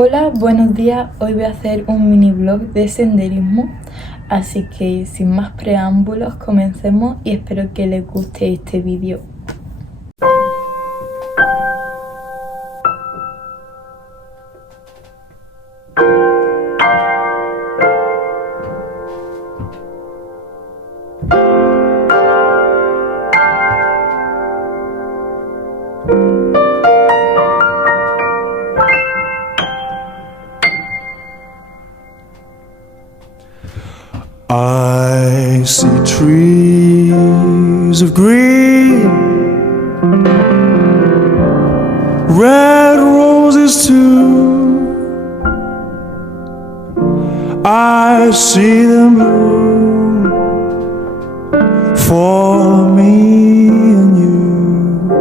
Hola, buenos días. Hoy voy a hacer un mini vlog de senderismo, así que sin más preámbulos comencemos y espero que les guste este vídeo. I see trees of green, red roses too. I see them bloom for me and you,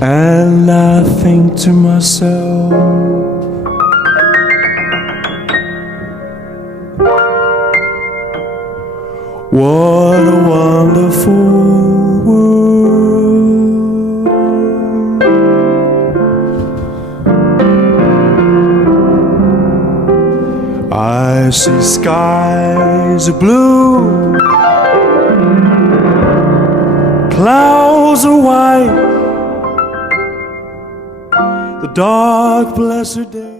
and I think to myself, what a wonderful world. I see skies of blue, clouds of white, the dark blessed day.